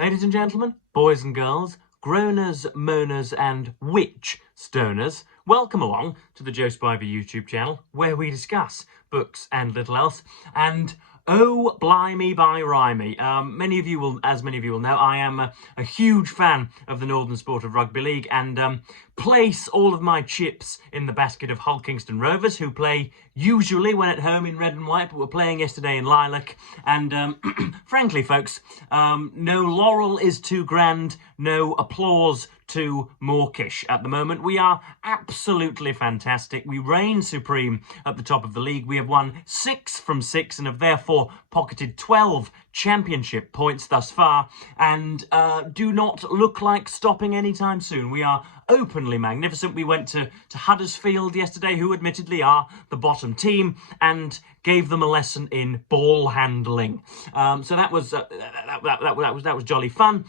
Ladies and gentlemen, boys and girls, groaners, moaners and witch stoners, welcome along to the Joe Spivey YouTube channel, where we discuss books and little else. And oh, blimey by rhymey. Many of you will know, I am a huge fan of the Northern sport of rugby league, and place all of my chips in the basket of Hull Kingston Rovers, who play usually when at home in red and white, but were playing yesterday in lilac. And frankly, folks, no laurel is too grand, no applause too mawkish at the moment. We are absolutely fantastic. We reign supreme at the top of the league. We have won 6 from 6 and have therefore pocketed 12 championship points thus far, and do not look like stopping anytime soon. We are openly magnificent. We went to Huddersfield yesterday, who admittedly are the bottom team, and gave them a lesson in ball handling. So that was jolly fun.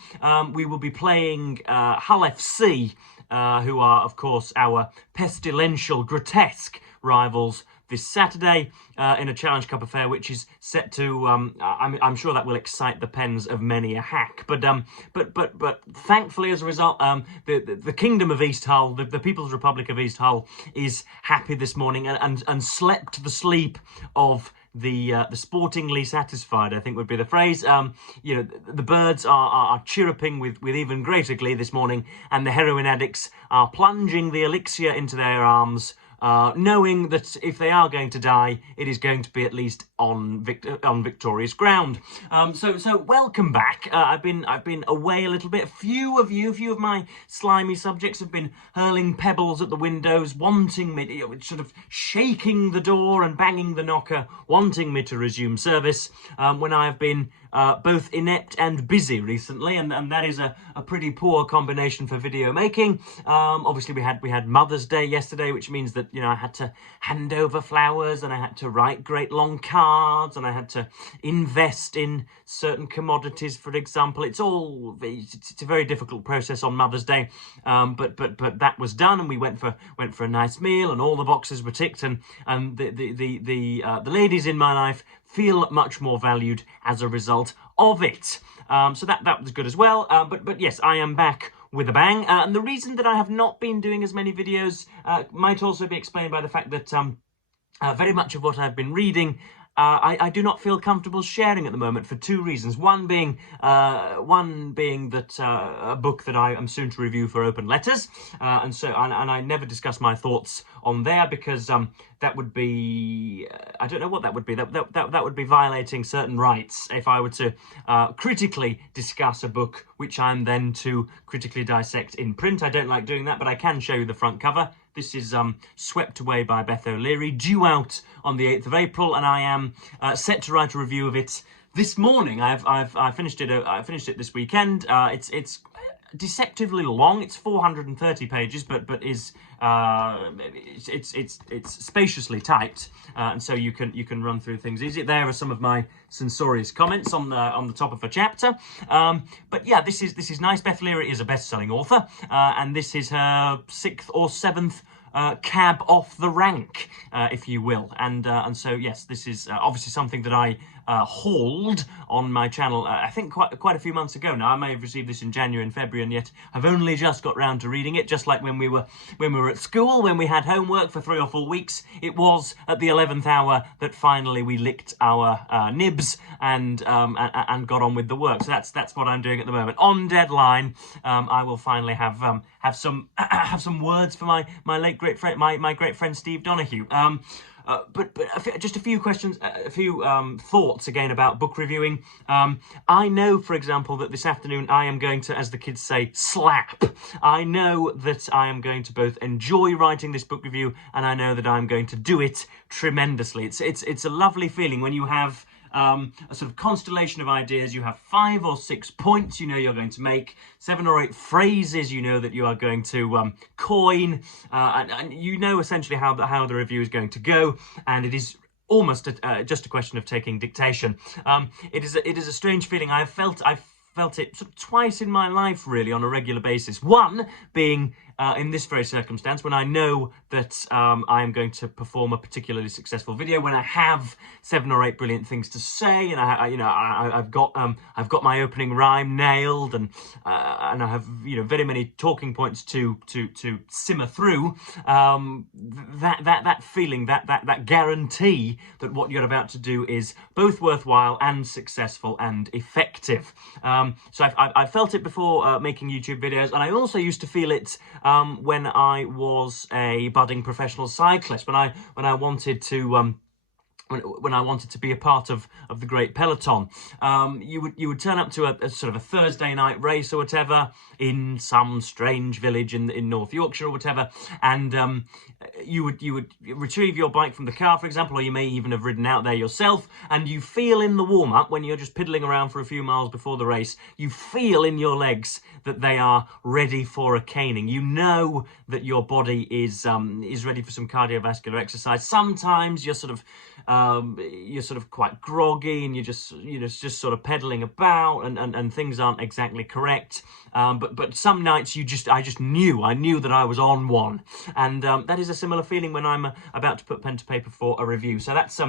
We will be playing Hull FC, who are of course our pestilential, grotesque rivals, this Saturday in a Challenge Cup affair, which is set to. I'm sure that will excite the pens of many a hack. But thankfully, as a result, the Kingdom of East Hull, the People's Republic of East Hull, is happy this morning and slept the sleep of the sportingly satisfied, I think would be the phrase. You know, the birds are chirruping with even greater glee this morning, and the heroin addicts are plunging the elixir into their arms, knowing that if they are going to die, it is going to be at least on victorious ground. So welcome back. I've been away a little bit. A few of my slimy subjects have been hurling pebbles at the windows, wanting me, sort of shaking the door and banging the knocker, wanting me to resume service, when I have been both inept and busy recently, and that is a pretty poor combination for video making. Obviously we had Mother's Day yesterday, which means that, you know, I had to hand over flowers, and I had to write great long cards, and I had to invest in certain commodities, for example. It's a very difficult process on Mother's Day, but that was done, and we went for a nice meal, and all the boxes were ticked, and the ladies in my life feel much more valued as a result of it. So that was good as well. But yes, I am back with a bang. And the reason that I have not been doing as many videos might also be explained by the fact that very much of what I've been reading I do not feel comfortable sharing at the moment, for 2 reasons. One being that a book that I am soon to review for Open Letters, and I never discuss my thoughts on there, because that would be, I don't know what that would be. That would be violating certain rights if I were to critically discuss a book which I'm then to critically dissect in print. I don't like doing that, but I can show you the front cover. This is Swept Away by Beth O'Leary, due out on the 8th of April, and I am set to write a review of it this morning. I finished it this weekend. It's deceptively long. It's 430 pages, but is it's spaciously typed, and so you can run through things easy. There are some of my censorious comments on the top of a chapter. But yeah, this is nice. Beth Leary is a best-selling author, and this is her 6th or 7th cab off the rank, if you will, and so yes, this is obviously something that I hauled on my channel, I think quite a few months ago now. I may have received this in January and February, and yet I've only just got round to reading it. Just like when we were at school, when we had homework for 3 or 4 weeks, it was at the 11th hour that finally we licked our nibs and got on with the work. So that's what I'm doing at the moment. On deadline, I will finally have some words for my late great friend, my great friend Steve Donahue. But just a few questions, a few thoughts again about book reviewing. I know, for example, that this afternoon I am going to, as the kids say, slap. I know that I am going to both enjoy writing this book review, and I know that I'm going to do it tremendously. It's a lovely feeling when you have a sort of constellation of ideas. You have 5 or 6 points you know you're going to make, 7 or 8 phrases you know that you are going to coin, and you know essentially how the review is going to go, and it is almost just a question of taking dictation. It is a strange feeling. I've felt it sort of twice in my life, really, on a regular basis. One being in this very circumstance, when I know that I am going to perform a particularly successful video, when I have 7 or 8 brilliant things to say, and I've got my opening rhyme nailed, and I have very many talking points to simmer through. That feeling, that guarantee that what you're about to do is both worthwhile and successful and effective. So I felt it before making YouTube videos, and I also used to feel it when I was a budding professional cyclist, when I wanted to when I wanted to be a part of the great peloton. You would turn up to a sort of a Thursday night race or whatever in some strange village in North Yorkshire or whatever, and you would retrieve your bike from the car, for example, or you may even have ridden out there yourself, and you feel in the warm-up, when you're just piddling around for a few miles before the race, you feel in your legs that they are ready for a caning. You know that your body is ready for some cardiovascular exercise. Sometimes you're sort of quite groggy, and you're just sort of pedaling about, and things aren't exactly correct. But some nights I knew that I was on one, and that is a similar feeling when I'm about to put pen to paper for a review. So that's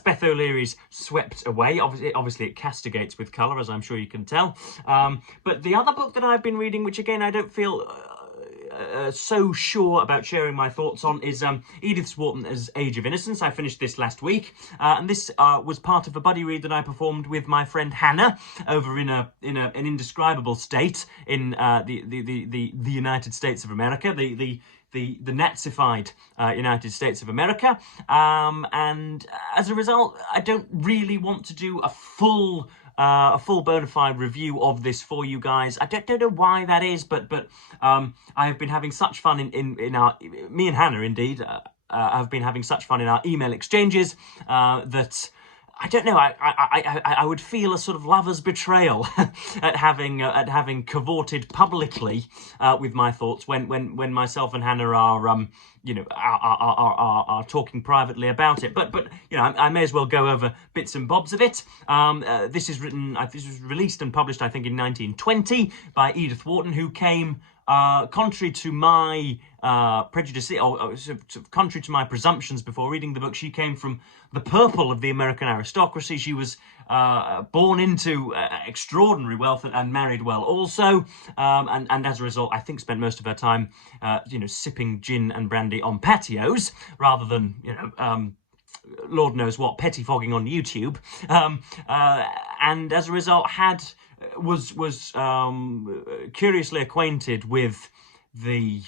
Beth O'Leary's Swept Away. Obviously it castigates with colour, as I'm sure you can tell. But the other book that I've been reading, which again I don't feel so sure about sharing my thoughts on, is Edith Wharton's Age of Innocence. I finished this last week, and this was part of a buddy read that I performed with my friend Hannah over in an indescribable state in the United States of America, the Nazified United States of America, and as a result, I don't really want to do a full bona fide review of this for you guys. I don't know why that is, but I have been having such fun in our, me and Hannah indeed, have been having such fun in our email exchanges that I don't know. I would feel a sort of lover's betrayal at having cavorted publicly with my thoughts when myself and Hannah are talking privately about it. But I may as well go over bits and bobs of it. This is released and published, I think, in 1920 by Edith Wharton, who came, contrary to my prejudice, or sort of contrary to my presumptions before reading the book, she came from the purple of the American aristocracy. She was born into extraordinary wealth and married well also, and as a result, I think spent most of her time, sipping gin and brandy on patios rather than, Lord knows what, pettifogging on YouTube, and as a result was curiously acquainted with the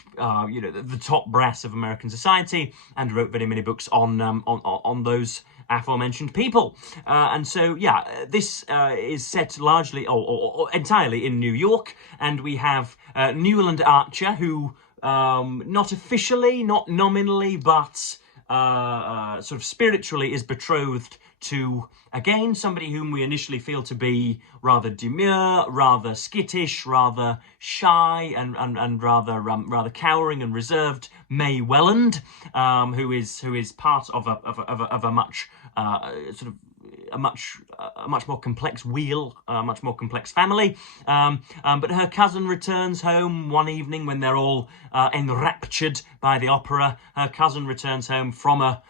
top brass of American society, and wrote very many books on those aforementioned people. And so, this is set largely or entirely in New York, and we have Newland Archer, who not officially, not nominally, but sort of spiritually is betrothed to, again, somebody whom we initially feel to be rather demure, rather skittish, rather shy, and rather cowering and reserved, May Welland, who is part of a much a much more complex wheel, a much more complex family. But her cousin returns home one evening when they're all enraptured by the opera. Her cousin returns home from a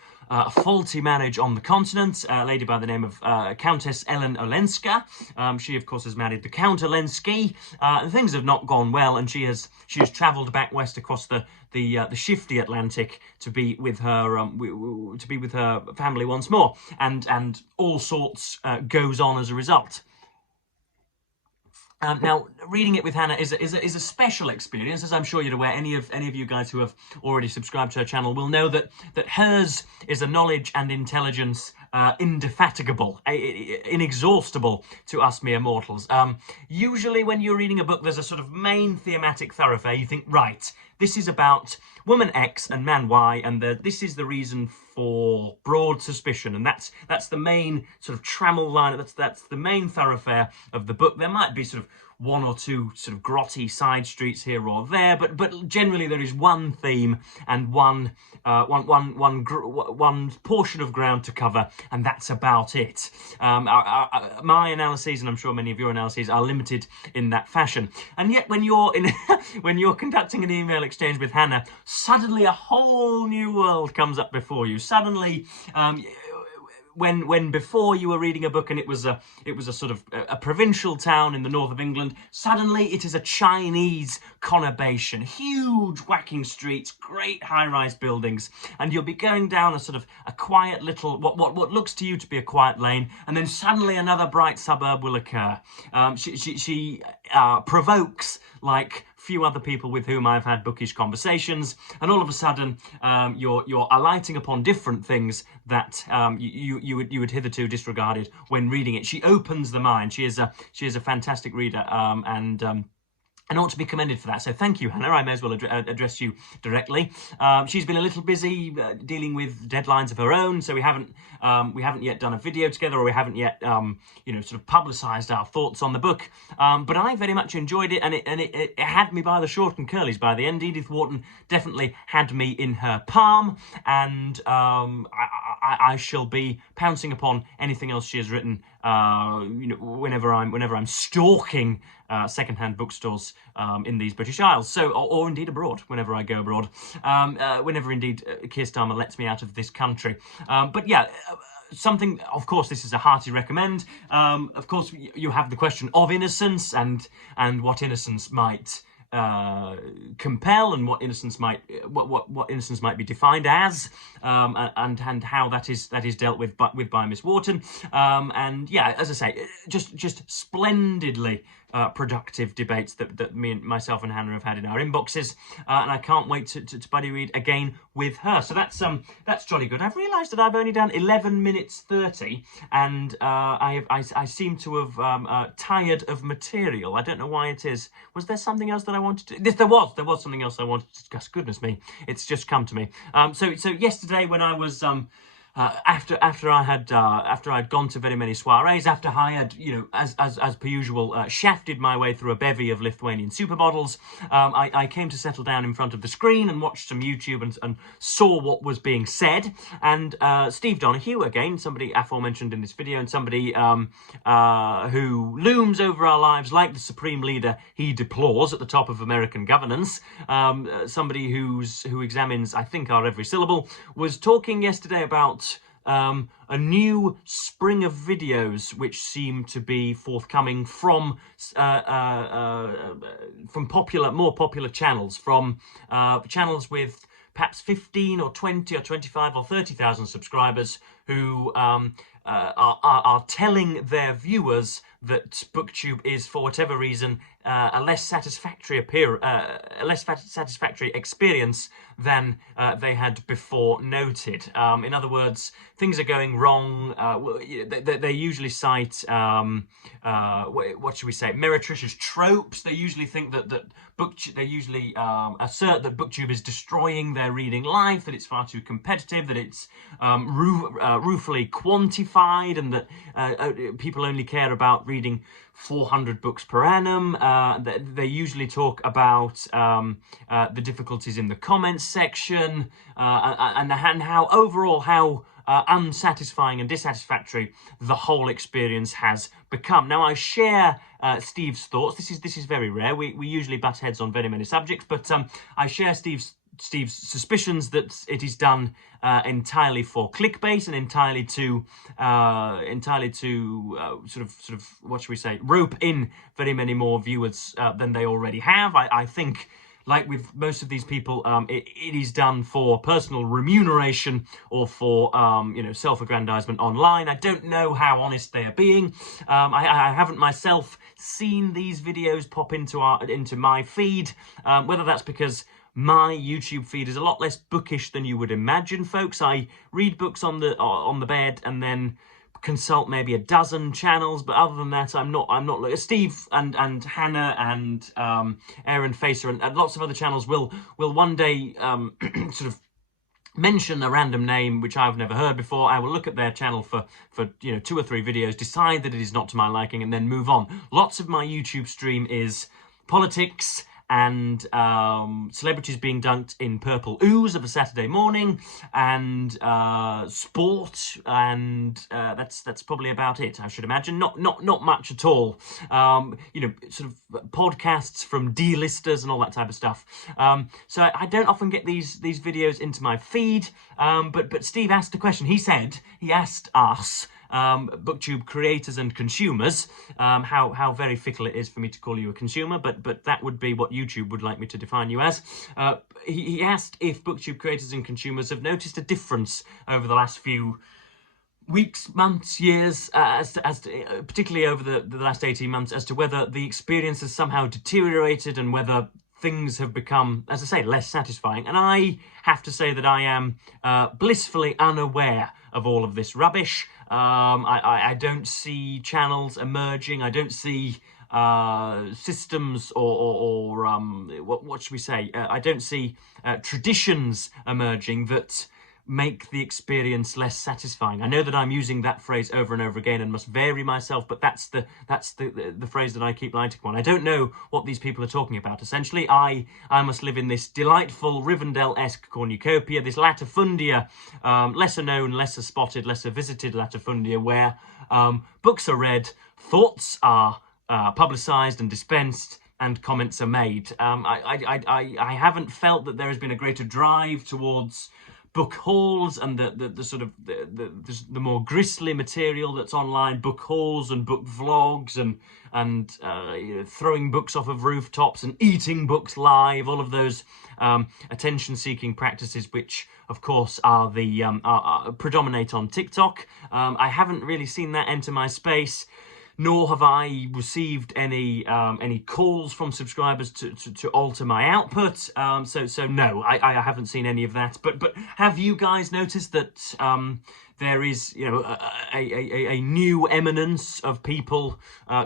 faulty marriage on the continent, a lady by the name of Countess Ellen Olenska. She, of course, has married the Count Olensky. And things have not gone well, and she has travelled back west across the shifty Atlantic to be with her family once more, and all sorts goes on as a result. Now, reading it with Hannah is a special experience, as I'm sure you're aware. Any of you guys who have already subscribed to her channel will know that hers is a knowledge and intelligence indefatigable, inexhaustible to us mere mortals. Usually when you're reading a book, there's a sort of main thematic thoroughfare. You think, right, this is about woman X and man Y, and this is the reason for broad suspicion, and that's the main sort of trammel line. That's the main thoroughfare of the book. There might be sort of one or two sort of grotty side streets here or there, but generally there is one theme and one portion of ground to cover, and that's about it. My analyses, and I'm sure many of your analyses, are limited in that fashion. And yet, when you're when you're conducting an email exchange with Hannah, suddenly a whole new world comes up before you. Suddenly, when before you were reading a book and it was a sort of a provincial town in the north of England, suddenly it is a Chinese conurbation, huge whacking streets, great high-rise buildings, and you'll be going down a sort of a quiet little what looks to you to be a quiet lane, and then suddenly another bright suburb will occur. She provokes like few other people with whom I've had bookish conversations, and all of a sudden you're alighting upon different things that you would hitherto disregarded when reading it. She opens the mind. She is a fantastic reader, and ought to be commended for that. So thank you, Hannah. I may as well address you directly. She's been a little busy dealing with deadlines of her own, so we haven't yet done a video together, or we haven't yet sort of publicised our thoughts on the book. But I very much enjoyed it, and it had me by the short and curlies by the end. Edith Wharton definitely had me in her palm, and I shall be pouncing upon anything else she has written. Whenever I'm stalking second-hand bookstores in these British Isles, so or indeed abroad, whenever I go abroad, whenever indeed Keir Starmer lets me out of this country. But yeah, something, of course, this is a hearty recommend. Of course, you have the question of innocence and what innocence might compel, and what innocence might be defined as, and how that is dealt with by Miss Wharton. And yeah, as I say, just splendidly productive debates that myself and Hannah have had in our inboxes, and I can't wait to buddy read again with her. So that's jolly good. I've realised that I've only done 11 minutes 30, and I seem to have tired of material. I don't know why it is. Was there something else that I wanted to? There was something else I wanted to discuss. Goodness me, it's just come to me. So yesterday when I was after I'd gone to very many soirees, after I had, as per usual, shafted my way through a bevy of Lithuanian supermodels, I came to settle down in front of the screen and watched some YouTube and saw what was being said. And Steve Donahue, again, somebody aforementioned in this video, and somebody who looms over our lives like the supreme leader he deplores at the top of American governance, somebody who examines, I think, our every syllable, was talking yesterday about a new spring of videos which seem to be forthcoming from more popular channels, from channels with perhaps 15 or 20 or 25 or 30,000 subscribers, who are telling their viewers that Booktube is, for whatever reason, a less satisfactory experience than they had before noted. In other words, things are going wrong. They usually cite what should we say, meretricious tropes. They usually think that they usually assert that Booktube is destroying their reading life, that it's far too competitive, that it's ruefully quantified, and that people only care about reading 400 books per annum. They usually talk about the difficulties in the comments section, and how overall how unsatisfying and dissatisfactory the whole experience has become. Now, I share Steve's thoughts. This is very rare. We usually butt heads on very many subjects, but I share Steve's suspicions that it is done entirely for clickbait and entirely to sort of what should we say, rope in very many more viewers than they already have. I think, like with most of these people, it is done for personal remuneration or for self-aggrandizement online. I don't know how honest they are being. I haven't myself seen these videos pop into my feed. Whether that's because my YouTube feed is a lot less bookish than you would imagine, folks. I read books on the bed and then consult maybe a dozen channels, but other than that, I'm not like Steve and Hannah and Aaron Facer and lots of other channels will one day sort of mention a random name which I've never heard before. I will look at their channel for 2 or 3 videos, decide that it is not to my liking, and then move on. Lots of my YouTube stream is politics and celebrities being dunked in purple ooze of a Saturday morning, and sport, and that's probably about it, I should imagine. Not much at all. Sort of podcasts from D-listers and all that type of stuff. So I don't often get these videos into my feed. But Steve asked a question. He asked us, Booktube creators and consumers, how very fickle it is for me to call you a consumer, but that would be what YouTube would like me to define you as. He asked if Booktube creators and consumers have noticed a difference over the last few weeks, months, years, particularly over the last 18 months, as to whether the experience has somehow deteriorated and whether things have become, as I say, less satisfying. And I have to say that I am blissfully unaware of all of this rubbish. I don't see channels emerging. I don't see systems or what should we say? I don't see traditions emerging that make the experience less satisfying. I know that I'm using that phrase over and over again and must vary myself, but that's the phrase that I keep lighting on. I don't know what these people are talking about. Essentially, I must live in this delightful Rivendell-esque cornucopia, this latifundia, lesser known, lesser spotted, lesser visited latifundia, where books are read, thoughts are publicised and dispensed, and comments are made. I haven't felt that there has been a greater drive towards book hauls and the sort of the more grisly material that's online, book hauls and book vlogs and throwing books off of rooftops and eating books live, all of those attention-seeking practices, which of course are predominate on TikTok. I haven't really seen that enter my space, nor have I received any calls from subscribers to alter my output. So no, I haven't seen any of that. But have you guys noticed that there is, a new eminence of people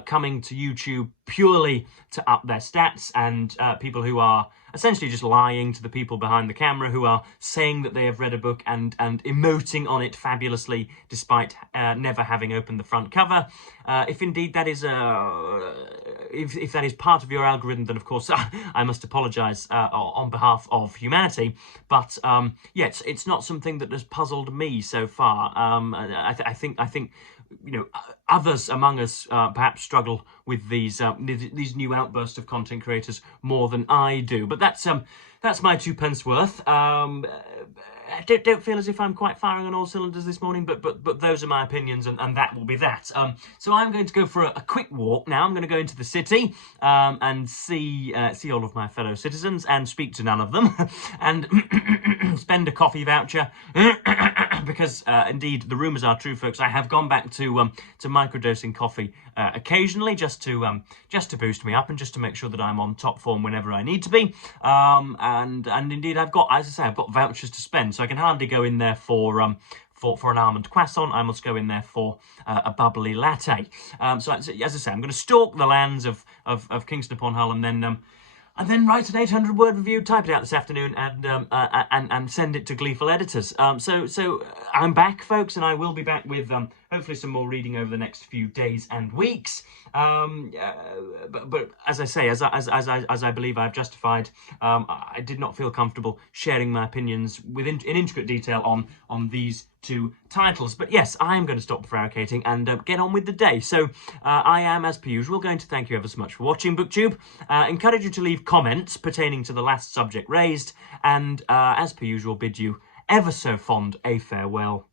coming to YouTube purely to up their stats, and people who are essentially just lying to the people behind the camera, who are saying that they have read a book and emoting on it fabulously despite never having opened the front cover. If indeed that is if that is part of your algorithm, then of course I must apologise on behalf of humanity. But yeah, it's not something that has puzzled me so far. I think others among us perhaps struggle with these new outbursts of content creators more than I do. But that's my 2 pence worth. I don't feel as if I'm quite firing on all cylinders this morning, but those are my opinions, and that will be that. So I'm going to go for a quick walk now. I'm going to go into the city and see all of my fellow citizens and speak to none of them, and spend a coffee voucher. Because indeed, the rumours are true, folks. I have gone back to microdosing coffee occasionally, just to boost me up and just to make sure that I'm on top form whenever I need to be. And indeed, I've got, as I say, I've got vouchers to spend, so I can hardly go in there for an almond croissant. I must go in there for a bubbly latte. So as I say, I'm going to stalk the lands of Kingston upon Hull, and then write an 800-word review, type it out this afternoon, and send it to gleeful editors. So I'm back, folks, and I will be back with hopefully some more reading over the next few days and weeks. But as I say, as I believe I've justified, I did not feel comfortable sharing my opinions in intricate detail on these 2 titles. But yes, I am going to stop prevaricating and get on with the day. So I am, as per usual, going to thank you ever so much for watching Booktube. Encourage you to leave comments pertaining to the last subject raised, and as per usual, bid you ever so fond a farewell.